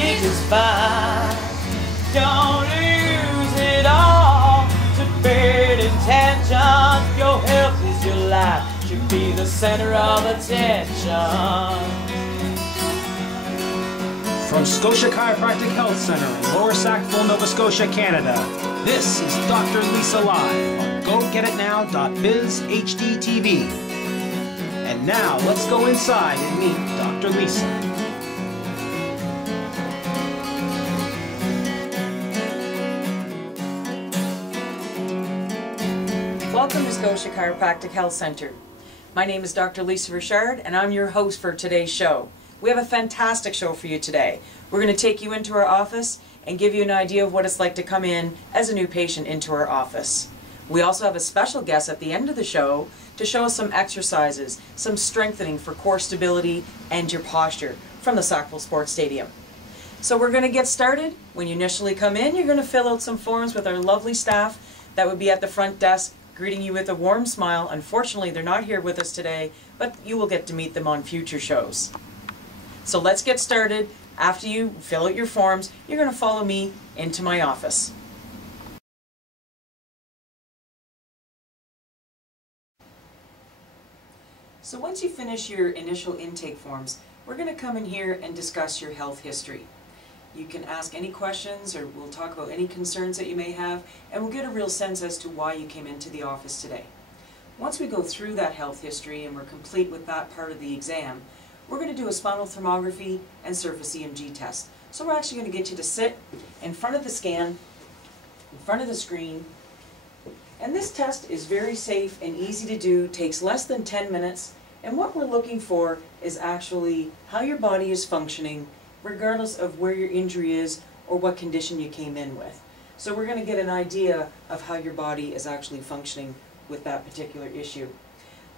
be just fine. Don't lose it all to bad intentions. Your health is your life, should be the center of attention. From Scotia Chiropractic Health Centre in Lower Sackville, Nova Scotia, Canada, this is Dr. Lisa Live on GoGetItNow.biz HDTV. And now, let's go inside and meet Dr. Lisa. Welcome to Scotia Chiropractic Health Centre. My name is Dr. Lisa Richard, and I'm your host for today's show. We have a fantastic show for you today. We're going to take you into our office and give you an idea of what it's like to come in as a new patient into our office. We also have a special guest at the end of the show to show us some exercises, some strengthening for core stability and your posture from the Sackville Sports Stadium. So we're going to get started. When you initially come in, you're going to fill out some forms with our lovely staff that would be at the front desk greeting you with a warm smile. Unfortunately, they're not here with us today, but you will get to meet them on future shows. So let's get started. After you fill out your forms, you're going to follow me into my office. So once you finish your initial intake forms, we're going to come in here and discuss your health history. You can ask any questions, or we'll talk about any concerns that you may have, and we'll get a real sense as to why you came into the office today. Once we go through that health history and we're complete with that part of the exam, we're going to do a spinal thermography and surface EMG test. So we're actually going to get you to sit in front of the scan, in front of the screen, and this test is very safe and easy to do, takes less than 10 minutes, and what we're looking for is actually how your body is functioning regardless of where your injury is or what condition you came in with. So we're going to get an idea of how your body is actually functioning with that particular issue.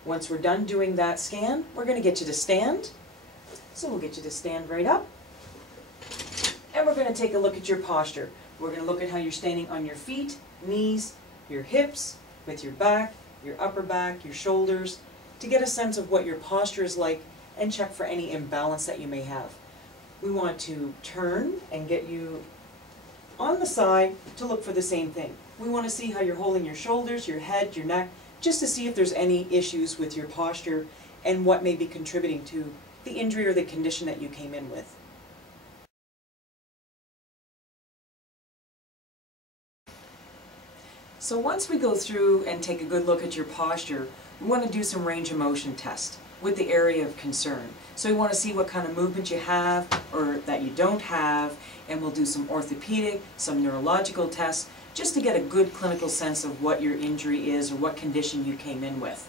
Once we're done doing that scan, we're going to get you to stand. So we'll get you to stand right up. And we're going to take a look at your posture. We're going to look at how you're standing on your feet, knees, your hips, with your back, your upper back, your shoulders, to get a sense of what your posture is like and check for any imbalance that you may have. We want to turn and get you on the side to look for the same thing. We want to see how you're holding your shoulders, your head, your neck, just to see if there's any issues with your posture and what may be contributing to the injury or the condition that you came in with. So once we go through and take a good look at your posture, we want to do some range of motion test with the area of concern. So we want to see what kind of movement you have or that you don't have, and we'll do some orthopedic, some neurological tests, just to get a good clinical sense of what your injury is or what condition you came in with.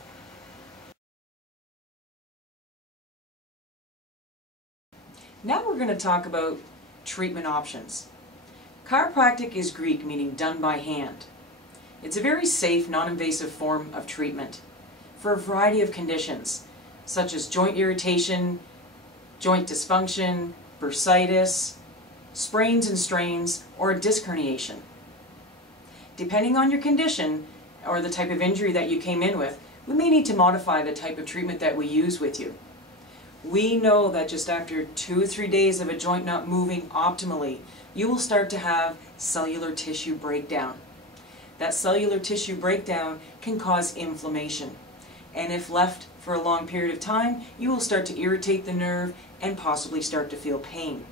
Now we're going to talk about treatment options. Chiropractic is Greek, meaning done by hand. It's a very safe, non-invasive form of treatment for a variety of conditions, such as joint irritation, joint dysfunction, bursitis, sprains and strains, or a disc herniation. Depending on your condition or the type of injury that you came in with, we may need to modify the type of treatment that we use with you. We know that just after 2 or 3 days of a joint not moving optimally, you will start to have cellular tissue breakdown. That cellular tissue breakdown can cause inflammation, and if left for a long period of time, you will start to irritate the nerve and possibly start to feel pain.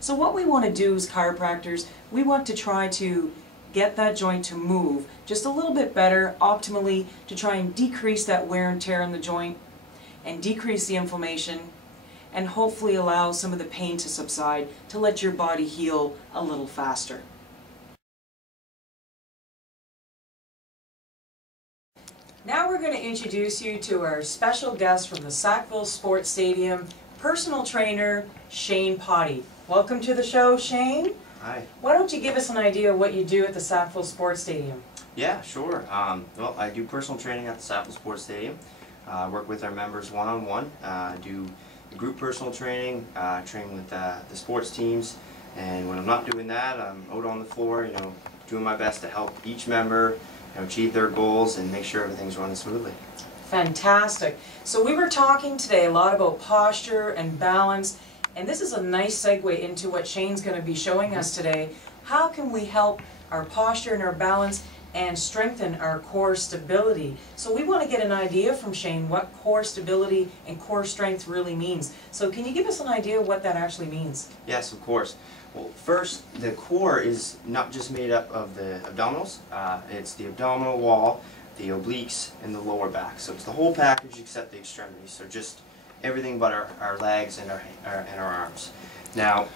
So what we want to do as chiropractors, we want to try to get that joint to move just a little bit better, optimally, to try and decrease that wear and tear in the joint and decrease the inflammation and hopefully allow some of the pain to subside to let your body heal a little faster. Now we're going to introduce you to our special guest from the Sackville Sports Stadium, personal trainer Shane Potty. Welcome to the show, Shane. Hi. Why don't you give us an idea of what you do at the Sackville Sports Stadium? Yeah, sure. Well, I do personal training at the Sackville Sports Stadium. Work with our members one-on-one. Do group personal training, train with the sports teams, and when I'm not doing that, I'm out on the floor, doing my best to help each member achieve their goals and make sure everything's running smoothly. Fantastic. So we were talking today a lot about posture and balance And this is a nice segue into what Shane's going to be showing us today. How can we help our posture and our balance and strengthen our core stability? So we want to get an idea from Shane what core stability and core strength really means. So can you give us an idea of what that actually means? Yes, of course. Well, first, the core is not just made up of the abdominals. It's the abdominal wall, the obliques, and the lower back. So it's the whole package except the extremities. So just everything but our legs and our arms. Now,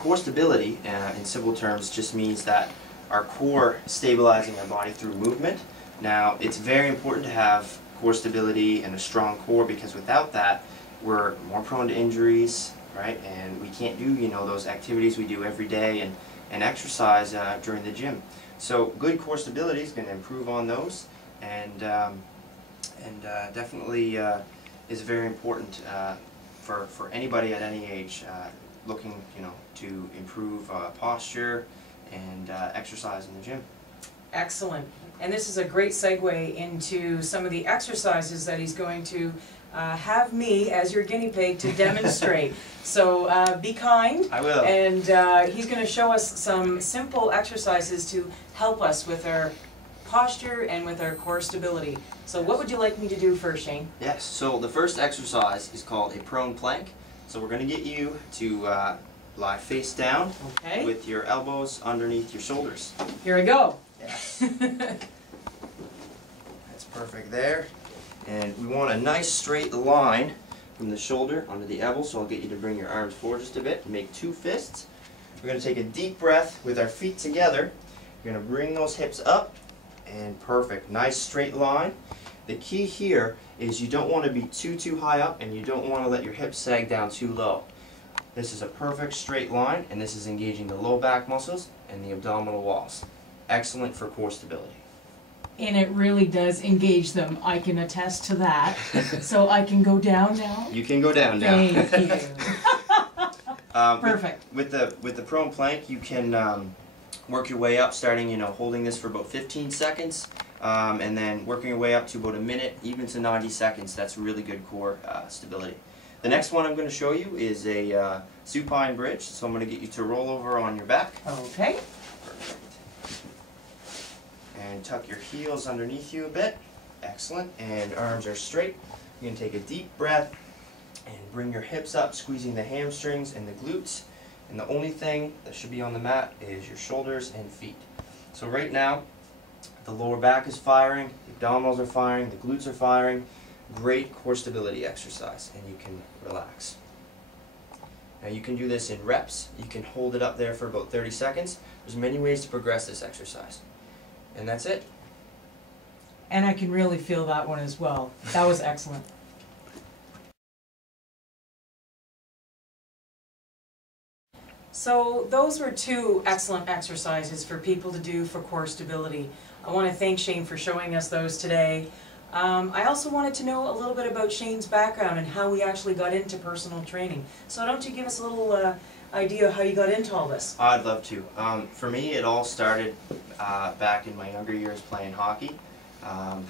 core stability, in simple terms, just means that our core stabilizing our body through movement. Now, it's very important to have core stability and a strong core, because without that, we're more prone to injuries, right? And we can't do, you know, those activities we do every day and exercise during the gym. So good core stability is going to improve on those, and definitely is very important for anybody at any age looking, you know, to improve posture and exercise in the gym. Excellent. And this is a great segue into some of the exercises that he's going to have me as your guinea pig to demonstrate. So be kind. I will. And he's going to show us some simple exercises to help us with our posture and with our core stability. So what would you like me to do first, Shane? Yes, so the first exercise is called a prone plank. So we're going to get you to lie face down, Okay. with your elbows underneath your shoulders. Here we go. Yes. That's perfect there. And we want a nice straight line from the shoulder onto the elbow, so I'll get you to bring your arms forward just a bit and make 2 fists. We're going to take a deep breath with our feet together. You're going to bring those hips up, and perfect. Nice straight line. The key here is you don't want to be too high up, and you don't want to let your hips sag down too low. This is a perfect straight line, and this is engaging the low back muscles and the abdominal walls. Excellent for core stability. And it really does engage them. I can attest to that. So I can go down now? You can go down now. Thank you. Perfect. With the prone plank, you can work your way up, starting, you know, holding this for about 15 seconds, and then working your way up to about a minute, even to 90 seconds. That's really good core stability. The next one I'm going to show you is a supine bridge. So I'm going to get you to roll over on your back. Okay. Perfect. And tuck your heels underneath you a bit. Excellent. And arms are straight. You can take a deep breath and bring your hips up, squeezing the hamstrings and the glutes. And the only thing that should be on the mat is your shoulders and feet. So right now, the lower back is firing, the abdominals are firing, the glutes are firing. Great core stability exercise, and you can relax. Now you can do this in reps. You can hold it up there for about 30 seconds. There's many ways to progress this exercise. And that's it. And I can really feel that one as well. That was excellent. So those were 2 excellent exercises for people to do for core stability. I want to thank Shane for showing us those today. I also wanted to know a little bit about Shane's background and how we actually got into personal training. So don't you give us a little idea of how you got into all this? I'd love to. For me, it all started back in my younger years playing hockey.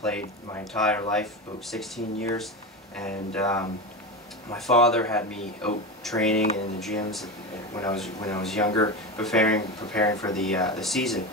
Played my entire life, about 16 years, and my father had me out training in the gyms when I was younger, preparing for the season.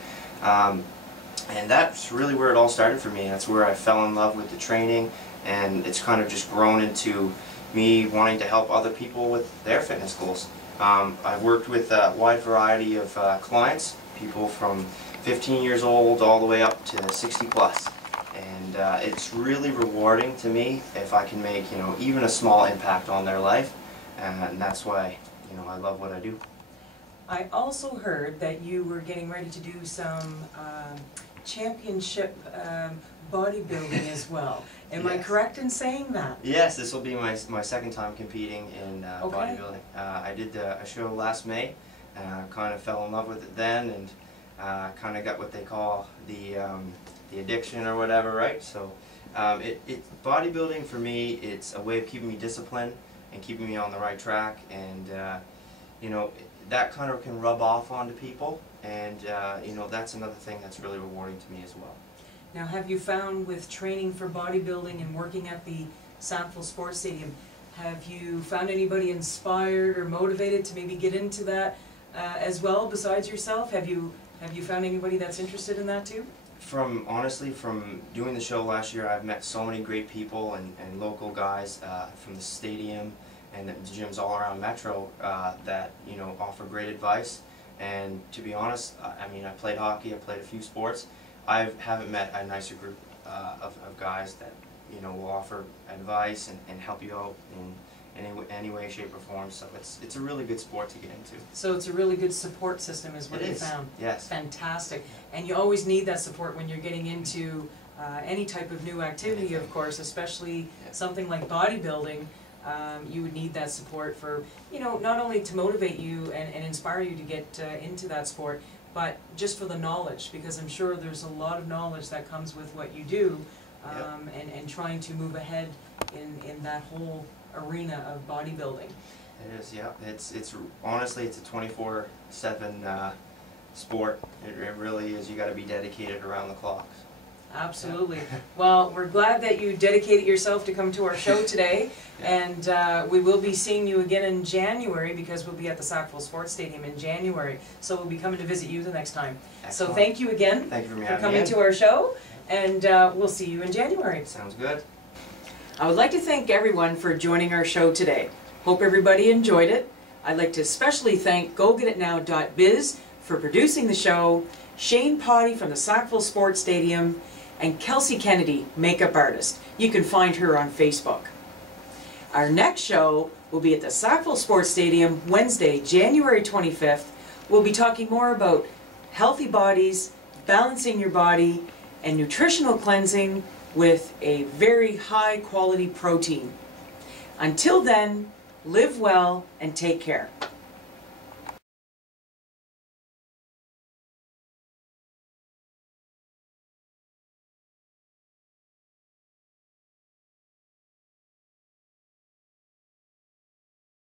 And that's really where it all started for me. That's where I fell in love with the training, and it's kind of just grown into me wanting to help other people with their fitness goals. I've worked with a wide variety of clients, people from 15 years old all the way up to 60 plus. And it's really rewarding to me if I can make, you know, even a small impact on their life, and that's why, you know, I love what I do. I also heard that you were getting ready to do some championship bodybuilding as well. Am I Yes. correct in saying that? Yes, this will be my second time competing in Okay. bodybuilding. I did a show last May, kind of fell in love with it then, and kind of got what they call the addiction or whatever, right? So bodybuilding for me, it's a way of keeping me disciplined and keeping me on the right track, and you know, that kind of can rub off onto people, and you know, that's another thing that's really rewarding to me as well. Now, have you found with training for bodybuilding and working at the Sackville Sports Stadium, Have you found anybody inspired or motivated to maybe get into that as well besides yourself? Have you found anybody that's interested in that too? Honestly, from doing the show last year, I've met so many great people and local guys from the stadium and the gyms all around Metro that, you know, offer great advice. And to be honest, I mean, I played hockey, I played a few sports. I haven't met a nicer group of guys that, you know, will offer advice and help you out in any way, shape, or form. So it's a really good sport to get into. So it's a really good support system is what you found. Yes. Fantastic. And you always need that support when you're getting into any type of new activity, of course, especially something like bodybuilding. You would need that support for, you know, not only to motivate you and inspire you to get into that sport, but just for the knowledge, because I'm sure there's a lot of knowledge that comes with what you do, and trying to move ahead in that whole arena of bodybuilding. It is, yeah. It's honestly, it's a 24/7 sport. It really is. You got to be dedicated around the clock. Absolutely. Yeah. Well, we're glad that you dedicated yourself to come to our show today, and we will be seeing you again in January because we'll be at the Sackville Sports Stadium in January. So we'll be coming to visit you the next time. Excellent. So thank you again for coming to our show, and we'll see you in January. Sounds good. I would like to thank everyone for joining our show today. Hope everybody enjoyed it. I'd like to especially thank GoGetItNow.biz for producing the show, Shane Potty from the Sackville Sports Stadium, and Kelsey Kennedy, makeup artist. You can find her on Facebook. Our next show will be at the Sackville Sports Stadium Wednesday, January 25th. We'll be talking more about healthy bodies, balancing your body, and nutritional cleansing with a very high quality protein. Until then, live well and take care.